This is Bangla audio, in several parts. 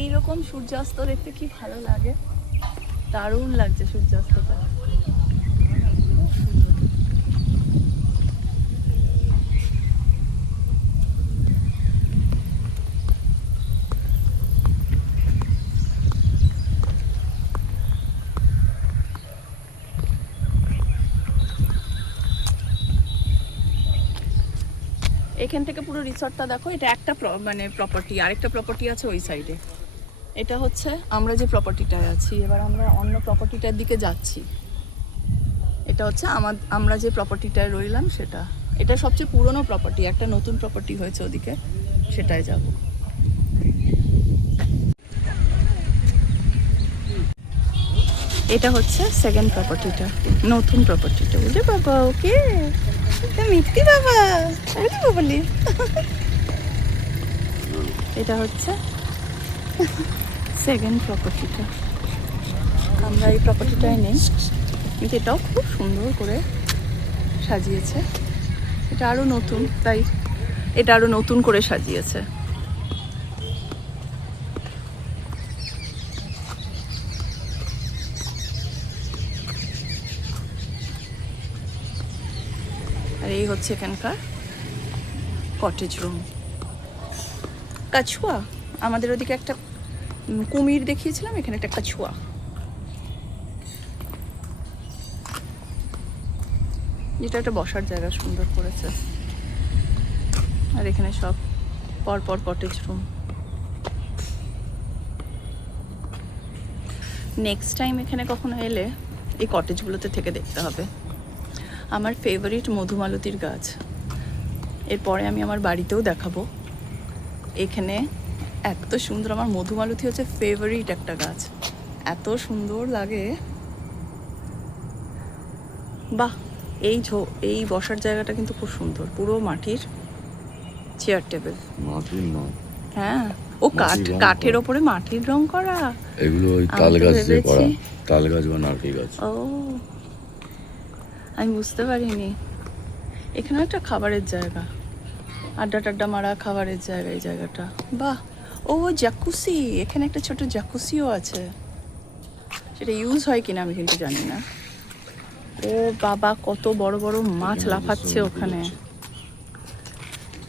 এইরকম সূর্যাস্ত দেখতে কি ভালো লাগে, দারুণ লাগছে সূর্যাস্তটা। এখান থেকে পুরো রিসর্টটা দেখো, এটা একটা মানে প্রপার্টি, আরেকটা প্রপার্টি আছে ওই সাইডে। এটা হচ্ছে আমরা যে প্রপার্টিটায় আছি, এবার আমরা অন্য প্রপার্টিটার দিকে যাচ্ছি। এটা হচ্ছে আমরা যে প্রপার্টিটায় রইলাম সেটা, এটা সবচেয়ে পুরনো প্রপার্টি, একটা নতুন প্রপার্টি হয়েছে ওদিকে, সেটাই যাব। এটা হচ্ছে সেকেন্ড প্রপার্টিটা, নতুন প্রপার্টিটা। বুঝলে বাবা, ওকে মিথ্যি বাবা, আরে বলি এটা হচ্ছে সেকেন্ড প্রপার্টিটা। আমরা এই প্রপার্টিটাই নেই, কিন্তু এটাও খুব সুন্দর করে সাজিয়েছে। এটা আরও নতুন, তাই এটা আরও নতুন করে সাজিয়েছে। আর এই হচ্ছে এখানকার কটেজ রুম। কাছুয়া, আমাদের ওদিকে একটা কুমির দেখিয়েছিলাম, এখানে একটা কাছুয়া। এটা একটা বসার জায়গা সুন্দর করেছে। আর এখানে সব পরপর কটেজ রুম। নেক্সট টাইম এখানে কখনো এলে এই কটেজগুলোতে থেকে দেখতে হবে। আমার ফেভারিট মধুমালতির গাছ, এরপরে আমি আমার বাড়িতেও দেখাবো। এখানে এত সুন্দর, আমার মধুমালতি হচ্ছে ফেভারিট একটা গাছ, এত সুন্দর লাগে। বাহ, এই বসার জায়গাটা কিন্তু খুব সুন্দর, পুরো মাটির চেয়ার টেবিল। মাটির নয়, হ্যাঁ, ও কাঠের ওপরে মাটির রং করা। এগুলো ওই তাল গাছ দিয়ে করা, তাল গাছ বা নারকেল গাছ। ও, আমি বুঝতে পারিনি। এখানে একটা খাবারের জায়গা, আড্ডা টাড্ডা মারা খাবারের জায়গা এই জায়গাটা। বাহ, ও জাকুসি, এখানে একটা ছোট জাকুসিও আছে। সেটা ইউজ হয় কিনা আমি কিন্তু জানি না। ও বাবা, কত বড় বড় মাছ লাফাচ্ছে ওখানে।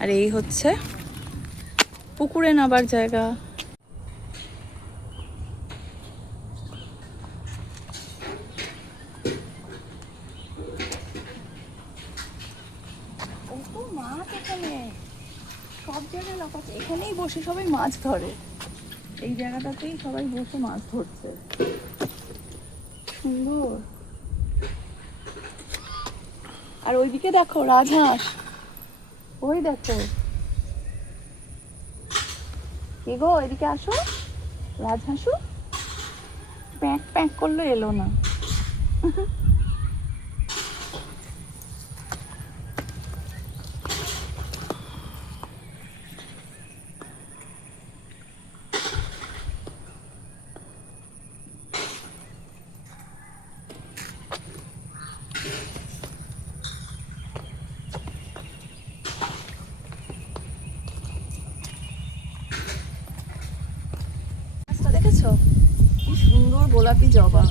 আর এই হচ্ছে পুকুরে নাবার জায়গা। মাছ এখানে সব জায়গায় লাফাচ্ছে, এখানেই বসে সবাই মাছ ধরে, এই জায়গাটাতেই সবাই বসে মাছ ধরছে। সুন্দর। আর ওইদিকে দেখো রাজহাঁস, ওই দেখো। কি গো, এদিকে আসো, রাজহাঁসু প্যাঁক প্যাঁক করলো, এলো না। দেখেছো কি সুন্দর গোলাপি জবা।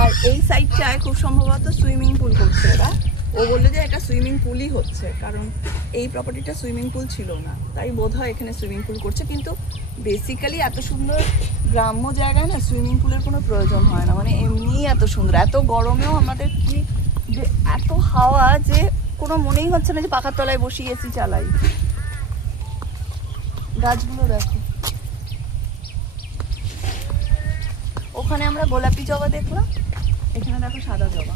আর এই সাইডটায় খুব সম্ভবত সুইমিং পুল করছে এরা। ও বললো যে এটা সুইমিং পুলই হচ্ছে, কারণ এই প্রপার্টিটা সুইমিং পুল ছিল না, তাই বোধহয় এখানে সুইমিং পুল করছে। কিন্তু বেসিক্যালি এত সুন্দর গ্রাম্য জায়গায় না সুইমিং পুলের কোনো প্রয়োজন হয় না, মানে এমনিই এত সুন্দর। এত গরমেও আমাদের কি যে এত হাওয়া, যে কোনো মনেই হচ্ছে না যে পাখার তলায় বসে এসি চালাই। গাছগুলো দেখো, ওখানে আমরা গোলাপি জবা দেখলাম, এখানে দেখো সাদা জবা।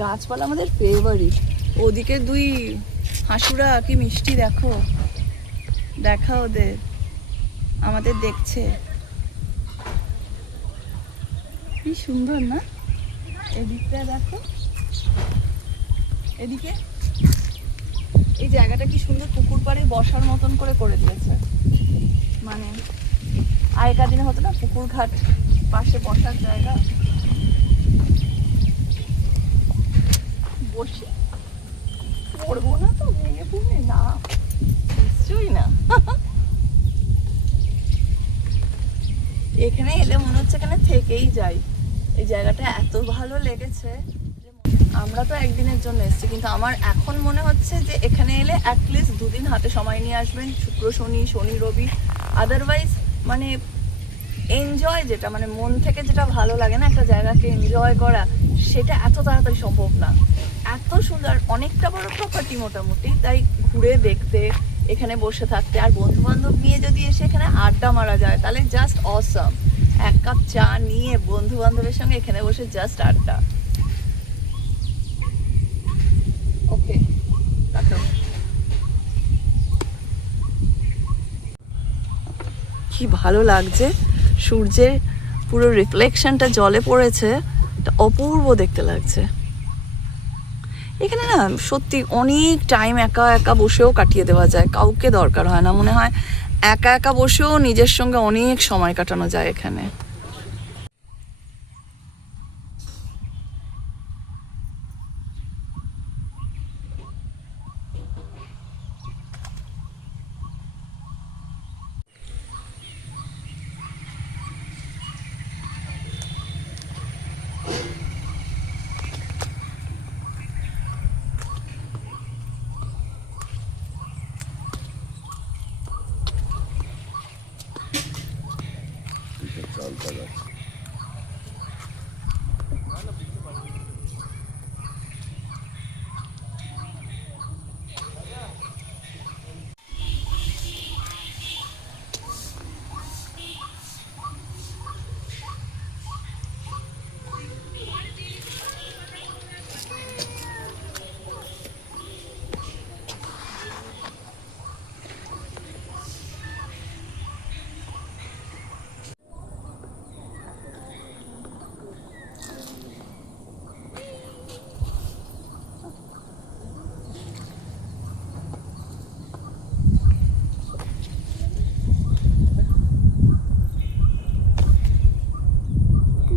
গাছপালা আমাদের ফেভারিট। ওদিকে দুই হাঁসুরা কি মিষ্টি, দেখো, দেখা ওদের, আমাদের দেখছে, কি সুন্দর না। এদিকটা দেখো, এদিকে এই জায়গাটা কি সুন্দর, পুকুর পাড়ে বসার মতন করে দিয়েছে। মানে আগেকার দিনে হতো না পুকুর ঘাট পাশে বসার জায়গা। বসি, পড়বো না তো, ভেঙে পড়বে না নিশ্চয়ই। হচ্ছে এখানে থেকেই যাই। এই জায়গাটা এত ভালো লেগেছে। আমরা তো একদিনের জন্য এসেছি, কিন্তু আমার এখন মনে হচ্ছে যে এখানে এলে অ্যাটলিস্ট 2 দিন হাতে সময় নিয়ে আসবেন, শুক্র শনি, শনি রবি। আদারওয়াইজ মানে এনজয় যেটা, মানে মন থেকে যেটা ভালো লাগে না একটা জায়গাকে এনজয় করা, সেটা এত তাড়াতাড়ি সম্ভব না। এত সুন্দর, অনেকটা বড় প্রপার্টি মোটামুটি, তাই ঘুরে দেখতে, এখানে বসে থাকতে, আর বন্ধু বান্ধব নিয়ে যদি এসে এখানে আড্ডা মারা যায় তাহলে জাস্ট অসাম। 1 কাপ চা নিয়ে বন্ধু বান্ধবের সঙ্গে এখানে বসে জাস্ট আড্ডা। ওকে, কি ভালো লাগছে, সূর্যের পুরো রিফ্লেকশনটা জলে পড়েছে, এটা অপূর্ব দেখতে লাগছে। এখানে না সত্যি অনেক টাইম একা একা বসেও কাটিয়ে দেওয়া যায়, কাউকে দরকার হয় না। মনে হয় একা একা বসেও নিজের সঙ্গে অনেক সময় কাটানো যায় এখানে। চালতা গাছ।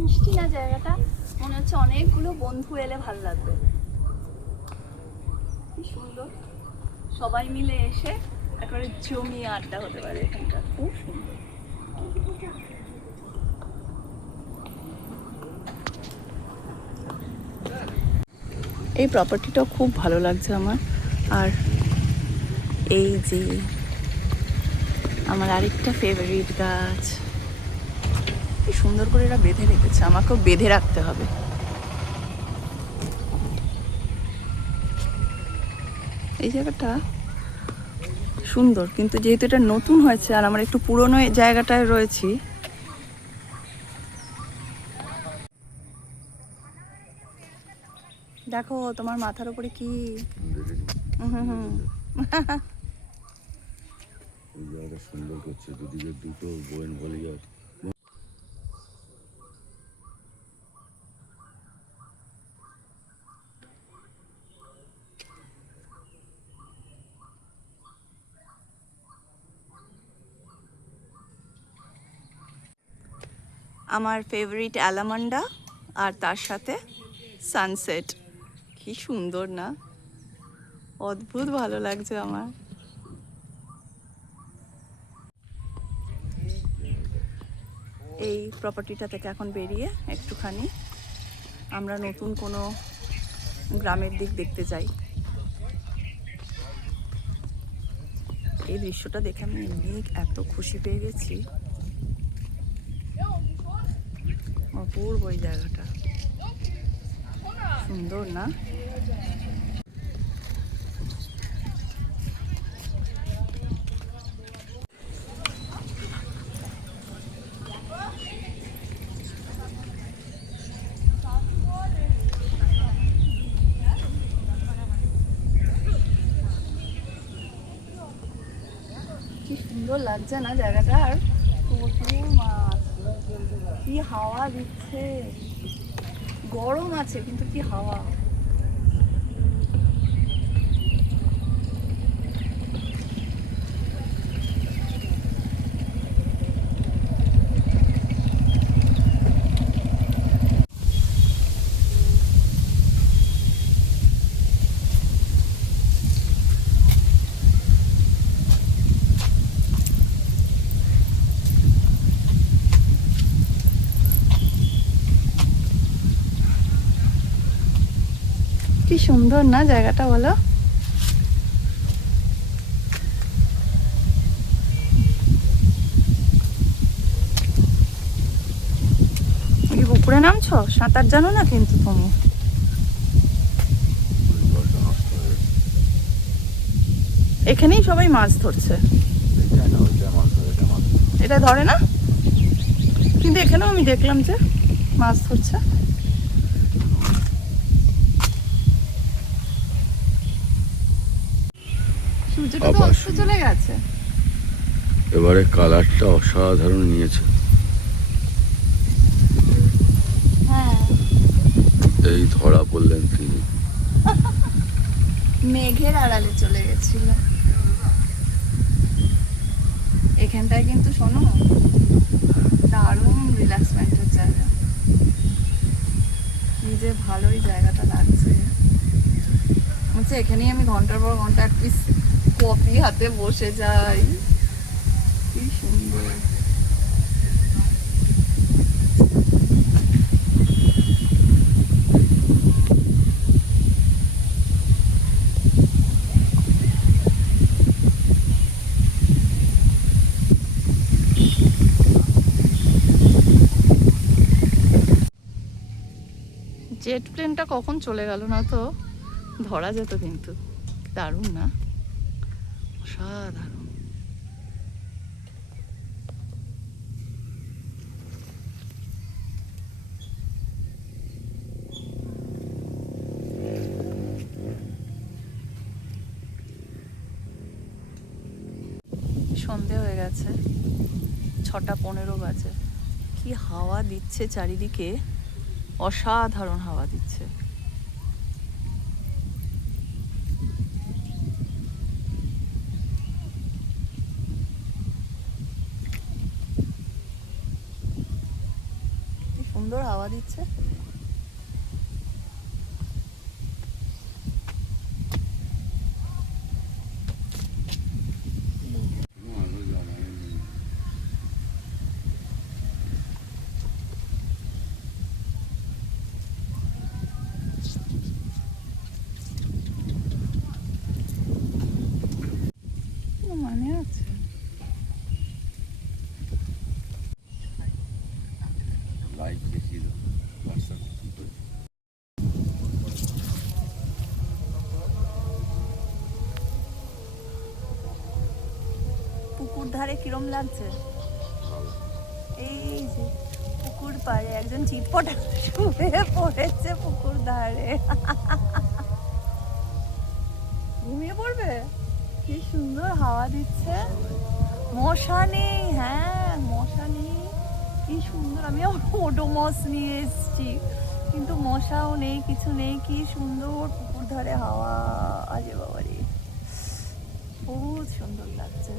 মিষ্টি না জায়গাটা, মনে হচ্ছে অনেকগুলো বন্ধু এলে ভালো লাগবে। কি সুন্দর, সবাই মিলে এসে একেবারে জমিয়ে আড্ডা হতে পারে এখানটা, খুব সুন্দর। এই প্রপার্টিটা খুব ভালো লাগছে আমার। আর এই যে আমার আরেকটা ফেভারিট গাছ, কি সুন্দর করে এরা বেঁধে রেখেছে, আমাকেও বেঁধে রাখতে হবে। এই জায়গাটা সুন্দর, কিন্তু যেহেতু এটা নতুন হয়েছে আর আমরা একটু পুরনো জায়গাটায় রয়েছি, দেখো তোমার মাথার উপরে কি। ওই জায়গাটা সুন্দর করছে, দুদিকে দুটো বোয়েন ভলিয়ার। আমার ফেভারিট অ্যালামান্ডা, আর তার সাথে সানসেট। কি সুন্দর না, অদ্ভুত ভালো লাগছে আমার। এই প্রপার্টিটা থেকে এখন বেরিয়ে একটুখানি আমরা নতুন কোনো গ্রামের দিক দেখতে যাই। এই দৃশ্যটা দেখে আমি এমনি এত খুশি পেয়ে গেছি, অপূর্ব এই জায়গাটা, সুন্দর না। কি সুন্দর লাগছে না জায়গাটা, আর প্রচুর মাছ, কি হাওয়া দিচ্ছে, গরম আছে কিন্তু কি হাওয়া। কি সুন্দর না জায়গাটা, বলো? কি পুকুরে নামছো? সাঁতার জানো না কিন্তু তুমি। ওই জলটা নষ্ট হয়ে গেছে। এখানেই সবাই মাছ ধরছে। এটা না, ওইটা মাছ ধরে, এটা মাছ ধরে। এটা ধরে না, কিন্তু এখানেও আমি দেখলাম যে মাছ ধরছে। সূর্যটা তো আবার অস্ত চলে গেছে। এবারে কালারটা অসাধারণ নিয়েছে। হ্যাঁ, এই ধরা পড়লেন তিনি। মেঘের আড়ালে চলে গেছিল। এখানটায় কিন্তু শোনো, দারুণ রিল্যাক্সমেন্টের জায়গা। কি যে ভালোই জায়গাটা লাগছে। বলছে এখানেই আমি ঘন্টার পর ঘন্টা এক পিস কফি হাতে বসে যাই। কি সুন্দর। জেট প্লেনটা কখন চলে গেল না তো, ধরা যেত কিন্তু। দারুণ না, অসাধারণ। সন্ধে হয়ে গেছে, 6:15 বাজে। কি হাওয়া দিচ্ছে চারিদিকে, অসাধারণ হাওয়া দিচ্ছে। কি সুন্দর হাওয়া দিচ্ছে। কোনো মানে আছে? লাইট বেশি দাও, হোয়াটসঅ্যাপ কি করে? পুকুর ধারে কিরম লাগছে? ভালো। এই যে পুকুর পাড়ে একজন চিটপটা শুয়ে পড়েছে পুকুর ধারে। ঘুমিয়ে পড়বে। কি সুন্দর হাওয়া দিচ্ছে। মশা নেই, হ্যাঁ মশা নেই। কি সুন্দর, আমি ওডোমস নিয়ে এসেছি, কিন্তু মশাও নেই, কিছু নেই। কি সুন্দর পুকুর ধারে হাওয়া, আরে বাবারে বহুত সুন্দর লাগছে।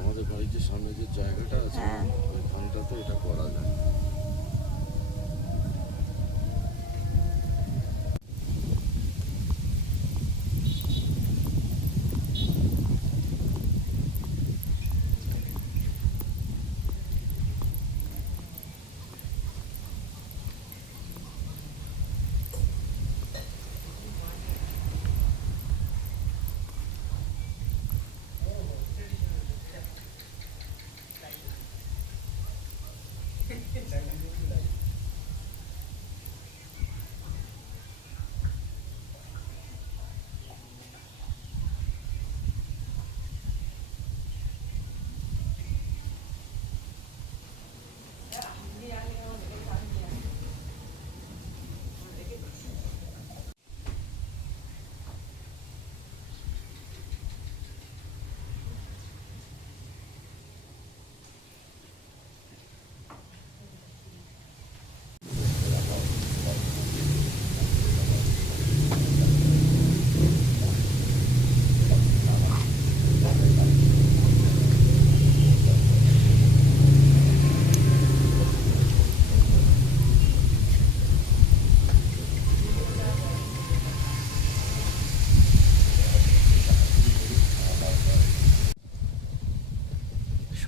আমাদের বাড়ির যে সামনে যে জায়গাটা আছে, হ্যাঁ। ওইখানটাতে এটা করা যায়।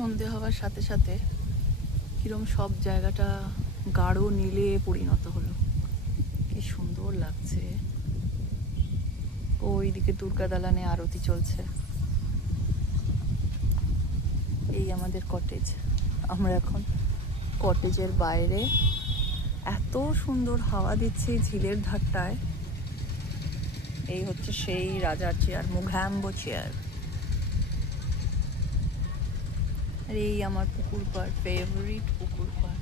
সন্ধে হওয়ার সাথে সাথে কিরম সব জায়গাটা গাঢ় নীলে পরিণত হলো। কি সুন্দর লাগছে। ওইদিকে দুর্গা দালানে আরতি চলছে। এই আমাদের কটেজ। আমরা এখন কটেজের বাইরে। এত সুন্দর হাওয়া দিচ্ছে ঝিলের ধারটায়। এই হচ্ছে সেই রাজার চেয়ার, মুঘাম্বো চেয়ার। আর এই আমার পুকুর পাড়, ফেভারিট পুকুর পাড়।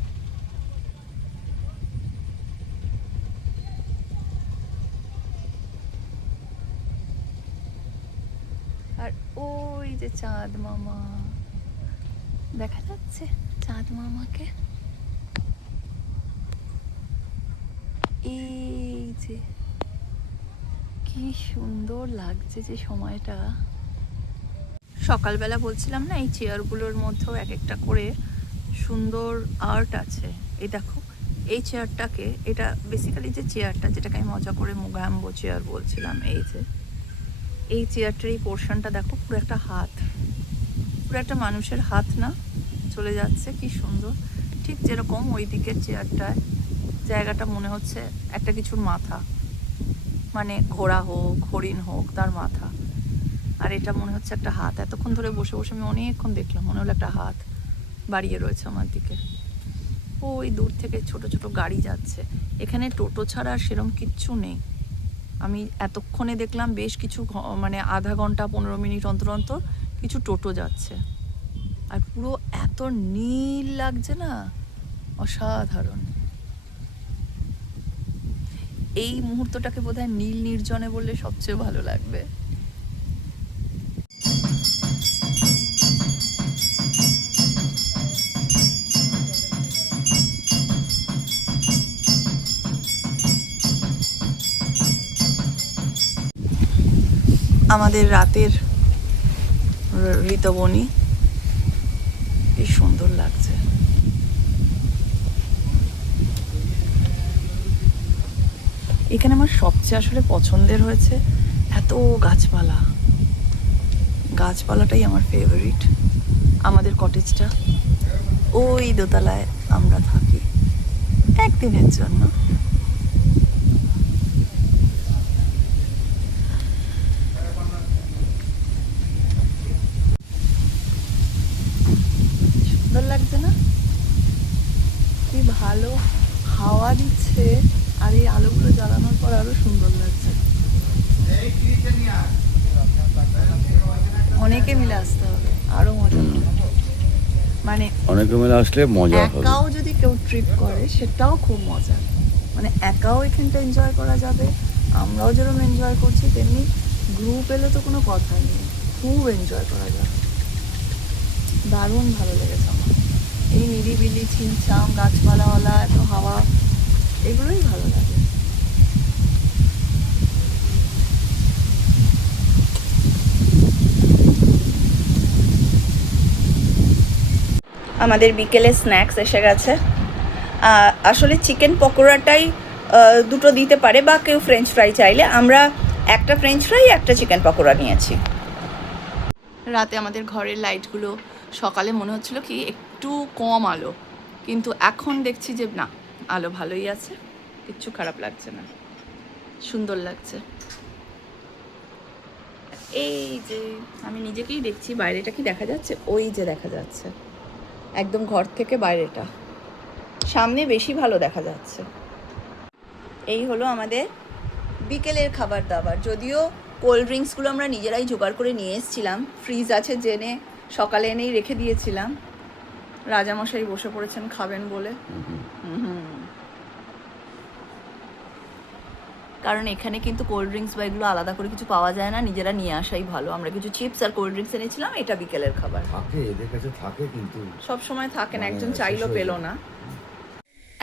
আর ওই যে চাঁদ মামা, দেখা যাচ্ছে চাঁদ মামাকে। এই যে কি সুন্দর লাগছে যে সময়টা। সকালবেলা বলছিলাম না, এই চেয়ারগুলোর মধ্যেও এক একটা করে সুন্দর আর্ট আছে। এই দেখো, এই চেয়ারটাকে, এটা বেসিক্যালি যে চেয়ারটা, যেটাকে আমি মজা করে মুঘাম্বো চেয়ার বলছিলাম, এই চেয়ারটার এই পোর্শনটা দেখো, পুরো একটা হাত, পুরো একটা মানুষের হাত না চলে যাচ্ছে, কি সুন্দর। ঠিক যেরকম ওই দিকের চেয়ারটায় জায়গাটা মনে হচ্ছে একটা কিছুর মাথা, মানে ঘোড়া হোক, হরিণ হোক, তার মাথা। আর এটা মনে হচ্ছে একটা হাত। এতক্ষণ ধরে বসে বসে আমি অনেকক্ষণ দেখলাম, মনে হলো একটা হাত বাড়িয়ে রয়েছে আমার দিকে। ওই দূর থেকে ছোট ছোট গাড়ি যাচ্ছে। এখানে টোটো ছাড়া আর সেরকম কিচ্ছু নেই। আমি এতক্ষণে দেখলাম বেশ কিছু, মানে আধা ঘন্টা 15 মিনিট অন্তর অন্তর কিছু টোটো যাচ্ছে। আর পুরো এত নীল লাগছে না, অসাধারণ। এই মুহূর্তটাকে বোধহয় নীল নির্জনে বললে সবচেয়ে ভালো লাগবে। আমাদের রাতের ঋতবনী, কি সুন্দর লাগছে। এখানে আমার সবচেয়ে আসলে পছন্দের হয়েছে এত গাছপালা। গাছপালাটাই আমার ফেভারিট। আমাদের কটেজটা, ওই দোতলায় আমরা থাকি একদিনের জন্য। সুন্দর লাগছে না? কি ভালো হাওয়া দিচ্ছে, আর এই আলোগুলো জ্বালানোর পর আরো সুন্দর লাগছে। অনেকে মিলে আসতে হবে, আরো মজা হবে। মানে অনেকে মিলে আসলে মজা হবে। একাও যদি কেউ ট্রিপ করে সেটাও খুব মজা। মানে একাও এখানটা এনজয় করা যাবে, আমরাও যেরকম এনজয় করছি তেমনি গ্রুপ এলে তো কোনো কথা নেই, খুব এনজয় করা যাবে। দারুণ ভালো লেগেছে আমার এই নিরিবিলি, ছিমছাম, গাছপালাওয়ালা, এত হাওয়া, এগুলোই ভালো লাগে। আমাদের বিকেলে স্ন্যাক্স এসে গেছে। আসলে চিকেন পকোড়াটাই দুটো দিতে পারে, বা কেউ ফ্রেঞ্চ ফ্রাই চাইলে। আমরা একটা ফ্রেঞ্চ ফ্রাই, একটা চিকেন পকোড়া নিয়েছি। রাতে আমাদের ঘরের লাইটগুলো, সকালে মনে হচ্ছিল কি একটু কম আলো, কিন্তু এখন দেখছি যে না, আলো ভালোই আছে, কিচ্ছু খারাপ লাগছে না, সুন্দর লাগছে। এই যে আমি নিজেকেই দেখছি, বাইরেটা কি দেখা যাচ্ছে? ওই যে দেখা যাচ্ছে একদম ঘর থেকে বাইরেটা, সামনে বেশি ভালো দেখা যাচ্ছে। এই হলো আমাদের বিকেলের খাবার দাবার। যদিও কোল্ড ড্রিঙ্কসগুলো আমরা নিজেরাই জোগাড় করে নিয়ে এসেছিলাম, ফ্রিজ আছে জেনে সকালে এনেই রেখে দিয়েছিলাম। রাজামশাই বসে পড়েছেন খাবেন বলে। কারণ এখানে কিন্তু কোল্ড ড্রিঙ্কস বা এগুলো আলাদা করে কিছু পাওয়া যায় না, নিজেরা নিয়ে আসাই ভালো। আমরা কিছু চিপস আর কোল্ড ড্রিঙ্কস এনেছিলাম, এটা বিকেলের খাবার। থাকে এদের কাছে থাকে, কিন্তু সব সময় থাকে না, একজন চাইলো পেলো না।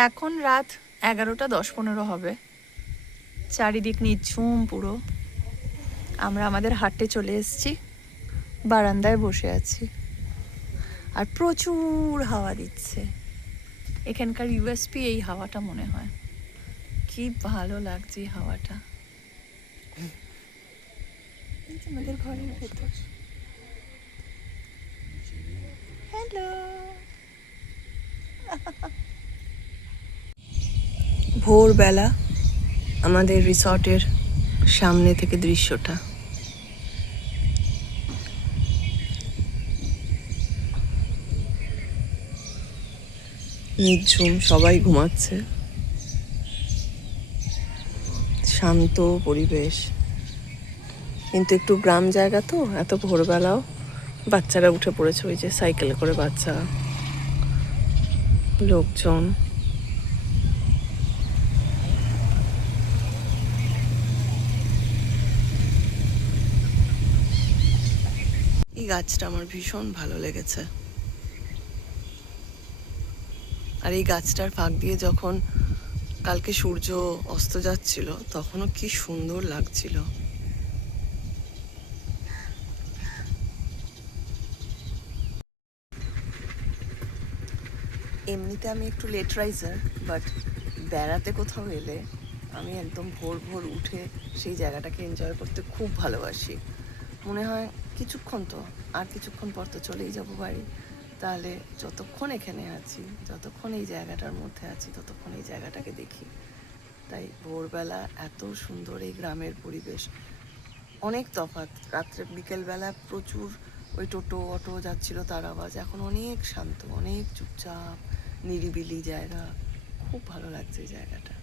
এখন রাত 11:10-15 হবে, চারিদিক নিঝুম পুরো। আমরা আমাদের হাটে চলে এসেছি, বারান্দায় বসে আছি, আর প্রচুর হাওয়া দিচ্ছে। এখানকার ইউএসপি এই হাওয়াটা মনে হয়। কি ভালো লাগছে হাওয়াটা। আমাদের ঘরের ভেতর হ্যালো। ভোরবেলা আমাদের রিসর্টের সামনে থেকে দৃশ্যটা। নিঝুম, সবাই ঘুমাচ্ছে, শান্ত পরিবেশ, কিন্তু একটু গ্রাম জায়গা তো, এত ভোরবেলাও বাচ্চারা উঠে পড়েছে, ওই যে সাইকেলে করে বাচ্চা, লোকজন। এই গাছটা আমার ভীষণ ভালো লেগেছে, আর এই গাছটার ফাঁক দিয়ে যখন কালকে সূর্য অস্ত যাচ্ছিল তখনও কি সুন্দর লাগছিল। এমনিতে আমি একটু লেট রাইজার, বাট বেড়াতে কোথাও এলে আমি একদম ভোর ভোর উঠে সেই জায়গাটাকে এনজয় করতে খুব ভালোবাসি। মনে হয় কিছুক্ষণ তো, আর কিছুক্ষণ পর তো চলেই যাব বাড়ি, তাহলে যতক্ষণ এখানে আছি, যতক্ষণ এই জায়গাটার মধ্যে আছি, ততক্ষণ এই জায়গাটাকে দেখি। তাই ভোরবেলা এত সুন্দর এই গ্রামের পরিবেশ, অনেক তফাৎ। রাত্রে বিকেলবেলা প্রচুর ওই টোটো অটো যাচ্ছিল, তার আওয়াজ। এখন অনেক শান্ত, অনেক চুপচাপ, নিরিবিলি জায়গা। খুব ভালো লাগছে এই জায়গাটা।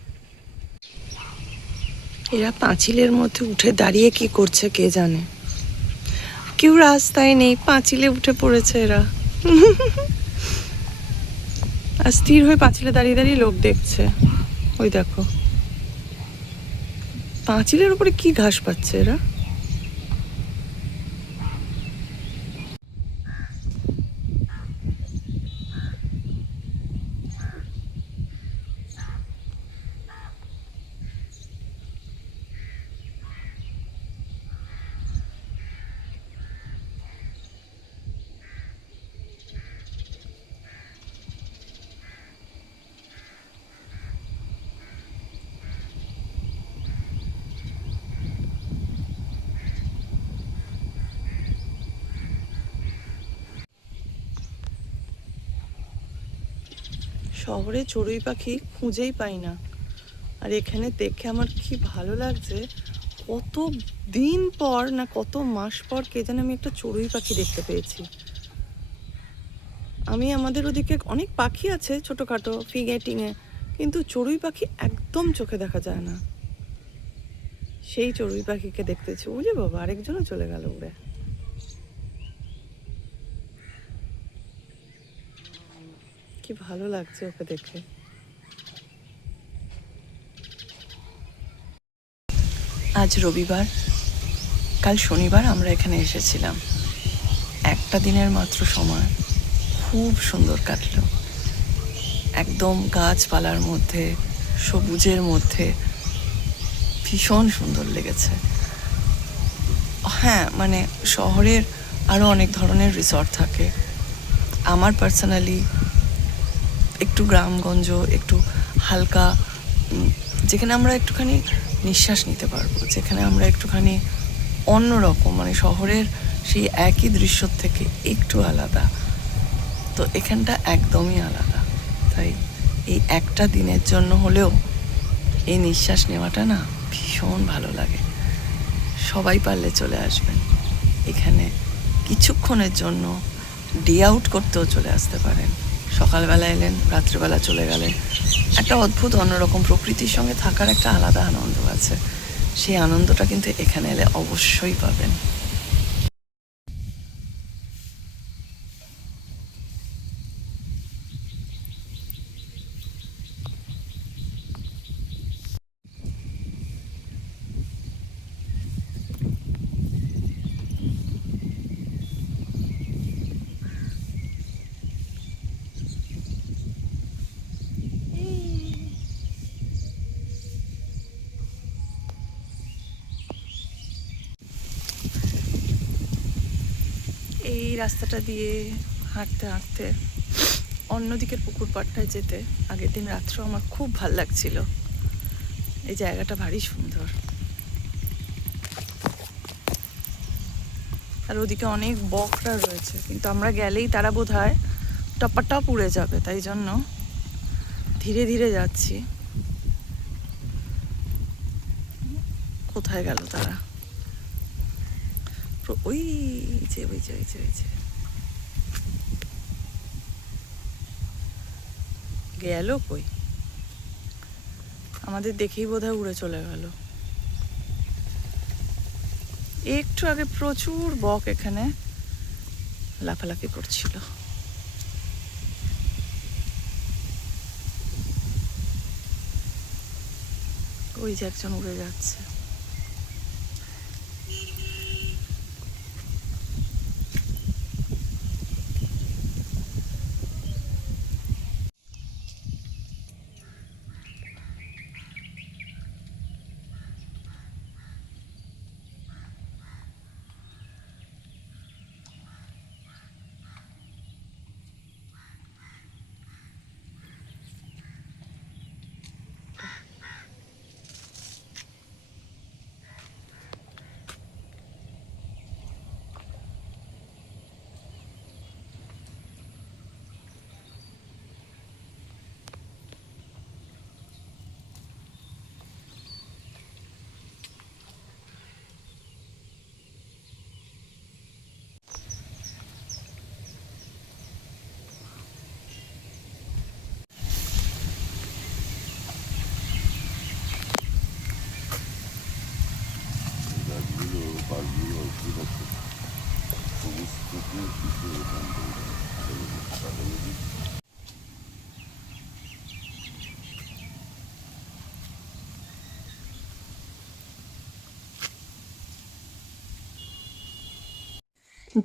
এরা পাঁচিলের মধ্যে উঠে দাঁড়িয়ে কি করছে কে জানে। কেউ রাস্তায় নেই, পাঁচিলে উঠে পড়েছে এরা। আর স্থির হয়ে পাঁচিলে দাঁড়িয়ে দাঁড়িয়ে লোক দেখছে। ওই দেখো, পাঁচিলের উপরে কি ঘাস পাচ্ছে এরা। শহরে চড়ুই পাখি খুঁজেই পাই না, আর এখানে দেখে আমার কি ভালো লাগছে। কত দিন পর না কত মাস পর কে জানে আমি একটা চড়ুই পাখি দেখতে পেয়েছি। আমি আমাদের ওদিকে অনেক পাখি আছে ছোটোখাটো ফিঙে টিঙে, কিন্তু চড়ুই পাখি একদম চোখে দেখা যায় না। সেই চড়ুই পাখিকে দেখতেছি। বুঝে বাবা, আরেকজনও চলে গেল উড়ে। কি ভালো লাগছে ওকে দেখে। আজ রবিবার, কাল শনিবার আমরা এখানে এসেছিলাম। একটা দিনের মাত্র সময়, খুব সুন্দর কাটলো। একদম গাছপালার মধ্যে, সবুজের মধ্যে, ভীষণ সুন্দর লেগেছে। হ্যাঁ, মানে শহরের আরও অনেক ধরনের রিসর্ট থাকে। আমার পার্সোনালি একটু গ্রামগঞ্জ, একটু হালকা, যেখানে আমরা একটুখানি নিঃশ্বাস নিতে পারবো, যেখানে আমরা একটুখানি অন্যরকম, মানে শহরের সেই একই দৃশ্য থেকে একটু আলাদা। তো এখানটা একদমই আলাদা। তাই এই একটা দিনের জন্য হলেও এই নিঃশ্বাস নেওয়াটা না ভীষণ ভালো লাগে। সবাই পারলে চলে আসবেন এখানে, কিছুক্ষণের জন্য ডে আউট করতেও চলে আসতে পারেন। সকালবেলা এলেন, রাত্রিবেলা চলে গেলেন। একটা অদ্ভুত অন্যরকম প্রকৃতির সঙ্গে থাকার একটা আলাদা আনন্দ আছে। সেই আনন্দটা কিন্তু এখানে এলে অবশ্যই পাবেন। এই রাস্তাটা দিয়ে হাঁটতে হাঁটতে অন্যদিকের পুকুর পাড়টায় যেতে আগের দিন রাত্রেও আমার খুব ভাল লাগছিল। এই জায়গাটা ভারী সুন্দর, আর ওদিকে অনেক বকরা রয়েছে, কিন্তু আমরা গেলেই তারা বোধহয় টপাটপ উড়ে যাবে, তাই জন্য ধীরে ধীরে যাচ্ছি। কোথায় গেল তারা? ওই যে ওই যে ওই যে ওই যে গেল কই? আমাদের দেখেই বোধহয় উড়ে চলে গেল। একটু আগে প্রচুর বক এখানে লাফালাফি করছিল। ওই যে একজন উড়ে যাচ্ছে।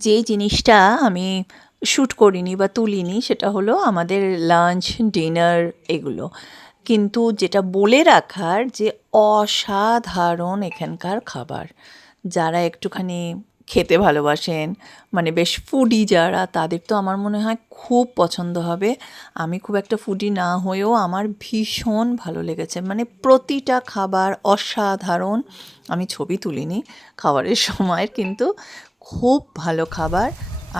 যে জিনিসটা আমি শ্যুট করিনি বা তুলিনি সেটা হলো আমাদের লাঞ্চ, ডিনার এগুলো। কিন্তু যেটা বলে রাখার যে অসাধারণ এখানকার খাবার। যারা একটুখানি খেতে ভালোবাসেন, মানে বেশ ফুডি যারা, তাদের তো আমার মনে হয় খুব পছন্দ হবে। আমি খুব একটা ফুডি না হয়েও আমার ভীষণ ভালো লেগেছে, মানে প্রতিটা খাবার অসাধারণ। আমি ছবি তুলিনি খাবারের সময়ের, কিন্তু খুব ভালো খাবার।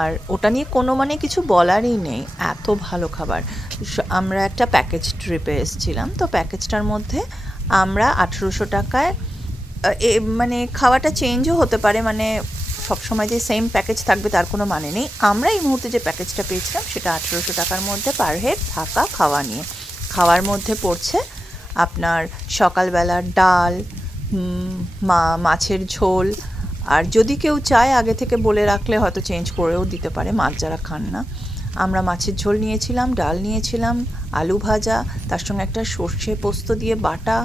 আর ওটা নিয়ে কোনো মানে কিছু বলারই নেই, এত ভালো খাবার। আমরা একটা প্যাকেজ ট্রিপে এসেছিলাম, তো প্যাকেজটার মধ্যে আমরা 1800 টাকায় মানে খাওয়াটা চেঞ্জও হতে পারে, মানে সবসময় যে সেম প্যাকেজ থাকবে তার কোনো মানে নেই। আমরা এই মুহূর্তে যে প্যাকেজটা পেয়েছিলাম সেটা 1800 টাকার মধ্যে পার হেড থাকা খাওয়া নিয়ে। খাওয়ার মধ্যে পড়ছে আপনার সকালবেলার ডাল, মাছের ঝোল, আর যদি কেউ চায় আগে থেকে বলে রাখলে হয়তো চেঞ্জ করেও দিতে পারে, মাছ যারা খান না। আমরা মাছের ঝোল নিয়েছিলাম, ডাল নিয়েছিলাম, আলু ভাজা, তার সঙ্গে একটা সর্ষে পোস্ত দিয়ে বাটা,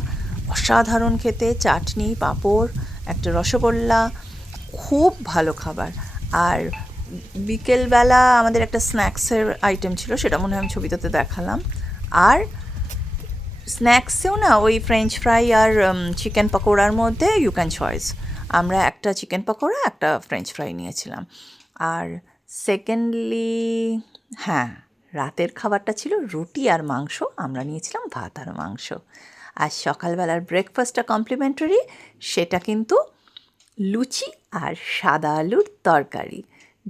অসাধারণ খেতে, চাটনি, পাঁপড়, একটা রসগোল্লা, খুব ভালো খাবার। আর বিকেলবেলা আমাদের একটা স্ন্যাক্সের আইটেম ছিল, সেটা মনে হয় আমি ছবিটাতে দেখালাম। আর স্ন্যাক্সেও না ওই ফ্রেঞ্চ ফ্রাই আর চিকেন পকোড়ার মধ্যে ইউ ক্যান চয়েস। আমরা একটা চিকেন পকোড়া, একটা ফ্রেঞ্চ ফ্রাই নিয়েছিলাম। আর সেকেন্ডলি, হ্যাঁ, রাতের খাবারটা ছিল রুটি আর মাংস, আমরা নিয়েছিলাম ভাত আর মাংস। আর সকালবেলার ব্রেকফাস্টটা কমপ্লিমেন্টারি, সেটা কিন্তু লুচি আর সাদা আলুর তরকারি।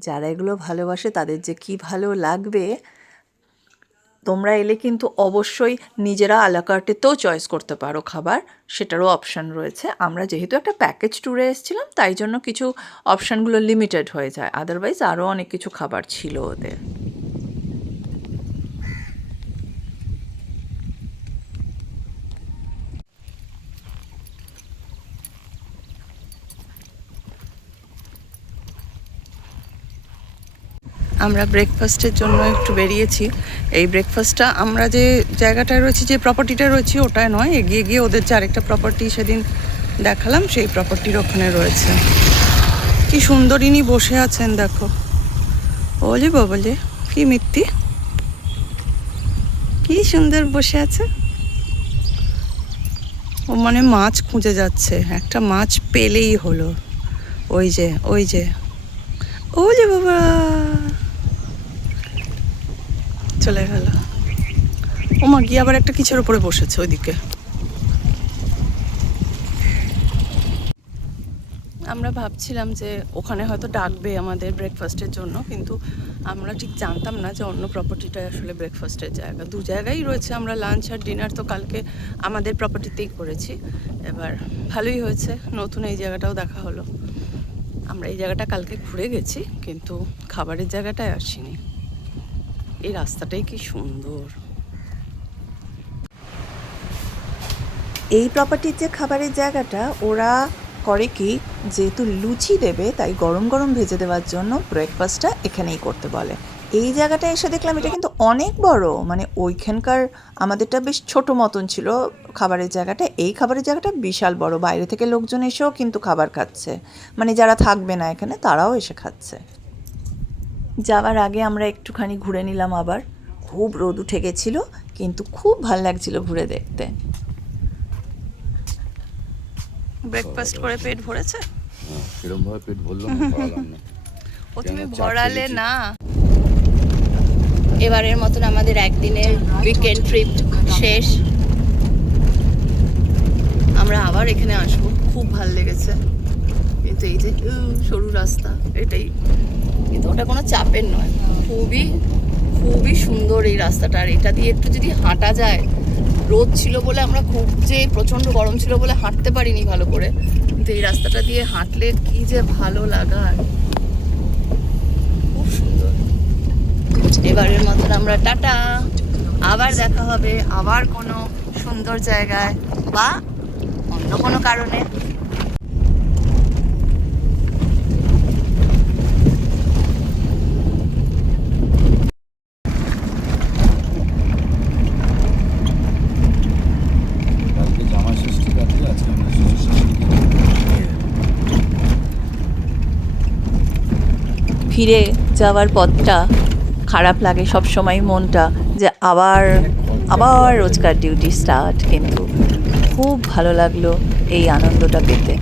যারা এগুলো ভালোবাসে তাদের যে কী ভালো লাগবে। তোমরা এলে কিন্তু অবশ্যই নিজেরা আলাকার্টেতেও চয়েস করতে পারো খাবার, সেটারও অপশান রয়েছে। আমরা যেহেতু একটা প্যাকেজ ট্যুরে এসেছিলাম তাই জন্য কিছু অপশানগুলো লিমিটেড হয়ে যায়, আদারওয়াইজ আরও অনেক কিছু খাবার ছিল ওদের। আমরা ব্রেকফাস্টের জন্য একটু বেরিয়েছি। এই ব্রেকফাস্টটা আমরা যে জায়গাটায় রয়েছি, যে প্রপার্টিটা রয়েছে ওটায় নয়, এগিয়ে গিয়ে ওদের যে আরেকটা প্রপার্টি সেদিন দেখালাম সেই প্রপার্টির ওখানে রয়েছে। কি সুন্দর ইনি বসে আছেন দেখো। ওলে বাবলে, কি মিত্তি, কি সুন্দর বসে আছে। ও মানে মাছ খুঁজে যাচ্ছে, একটা মাছ পেলেই হলো। ওই যে ওই যে, ওলে বাবা, চলে গেল। ও মা, গিয়ে আবার একটা কিছুর উপরে বসেছে ওইদিকে। আমরা ভাবছিলাম যে ওখানে হয়তো ডাকবে আমাদের ব্রেকফাস্টের জন্য, কিন্তু আমরা ঠিক জানতাম না যে অন্য প্রপার্টিটাই আসলে ব্রেকফাস্টের জায়গা। দু জায়গায় রয়েছে, আমরা লাঞ্চ আর ডিনার তো কালকে আমাদের প্রপার্টিতেই করেছি। এবার ভালোই হয়েছে, নতুন এই জায়গাটাও দেখা হলো। আমরা এই জায়গাটা কালকে ঘুরে গেছি, কিন্তু খাবারের জায়গাটায় আসিনি। এই রাস্তাটাই কি সুন্দর। এই প্রপার্টির যে খাবারের জায়গাটা, ওরা করে কি, যেহেতু লুচি দেবে তাই গরম গরম ভেজে দেওয়ার জন্য ব্রেকফাস্টটা এখানেই করতে বলে। এই জায়গাটা এসে দেখলাম এটা কিন্তু অনেক বড়, মানে ওইখানকার আমাদেরটা বেশ ছোট মতন ছিল খাবারের জায়গাটা, এই খাবারের জায়গাটা বিশাল বড়। বাইরে থেকে লোকজন এসেও কিন্তু খাবার খাচ্ছে, মানে যারা থাকবে না এখানে তারাও এসে খাচ্ছে। যাওয়ার আগে আমরা একটুখানি ঘুরে নিলাম আবার। খুব রোদ উঠে গেছিলো, কিন্তু খুব ভাল লাগছিল ঘুরে দেখতে। ব্রেকফাস্ট করে পেট ভরেছে? সেরকম ভাবে পেট ভরলো না, খাওয়ালাম না। ও তুমি ভরালে না। এবারের মতন আমাদের একদিনের উইকেন্ড ট্রিপ শেষ। আমরা আবার এখানে আসবো, খুব ভাল লেগেছে। কিন্তু এই যে সরু রাস্তা, এটাই, কিন্তু ওটা কোনো চাপের নয়, খুবই খুবই সুন্দর এই রাস্তাটা। আর এটা দিয়ে একটু যদি হাঁটা যায়, রোদ ছিল বলে আমরা খুব যে প্রচণ্ড গরম ছিল বলে হাঁটতে পারিনি ভালো করে, কিন্তু এই রাস্তাটা দিয়ে হাঁটলে কি যে ভালো লাগার, খুব সুন্দর। এবারের মতন আমরা টাটা, আবার দেখা হবে আবার কোনো সুন্দর জায়গায় বা অন্য কোনো কারণে। কালকে জামা ষষ্ঠী কাটে, আজকে আমরা শিশু ষষ্ঠী। ফিরে যাওয়ার পথটা খারাপ লাগে সব সময়, মনটা যে আবার আবার রোজকার ডিউটি স্টার্ট, কিন্তু খুব ভালো লাগলো এই আনন্দটা পেতে।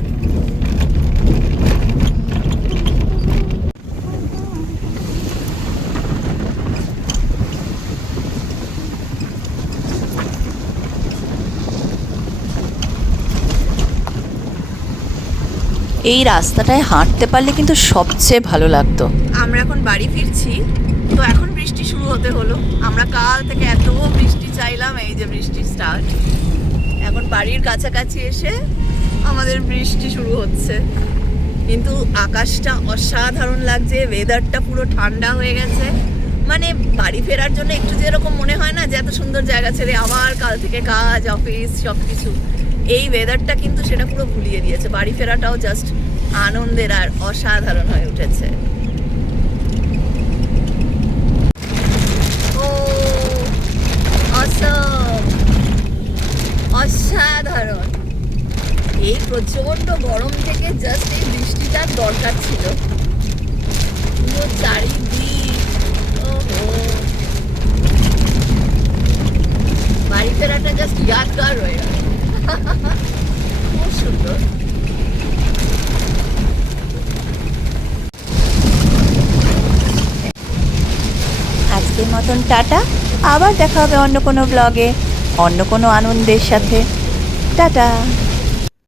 এই রাস্তাটায় হাঁটতে পারলে কিন্তু সবচেয়ে ভালো লাগতো। আমরা এখন বাড়ি ফিরছি, তো এখন বৃষ্টি শুরু হতে হলো। আমরা কাল থেকে এত বৃষ্টি চাইলাম, এই যে বৃষ্টি স্টার্ট। এখন বাড়ির কাছাকাছি এসে আমাদের বৃষ্টি শুরু হচ্ছে, কিন্তু আকাশটা অসাধারণ লাগছে, ওয়েদারটা পুরো ঠান্ডা হয়ে গেছে। মানে বাড়ি ফেরার জন্য একটু যেরকম মনে হয় না যে এত সুন্দর জায়গা ছেড়ে আবার কাল থেকে কাজ, অফিস, সব কিছু, এই ওয়েদারটা কিন্তু সেটা পুরো ভুলিয়ে দিয়েছে। বাড়ি ফেরাটাও জাস্ট আনন্দের আর অসাধারণ হয়ে উঠেছে। ও অসাধারণ। এই প্রচন্ড গরম থেকে জাস্ট এই বৃষ্টিটার দরকার ছিল। পুরো চারিদিক, বাড়ি ফেরাটা জাস্ট ইয়াদগার হয়ে গেল। খুব সুন্দর। আজকের মতন টাটা, আবার দেখা হবে অন্য কোনো ব্লগে, অন্য কোনো আনন্দের সাথে। টাটা।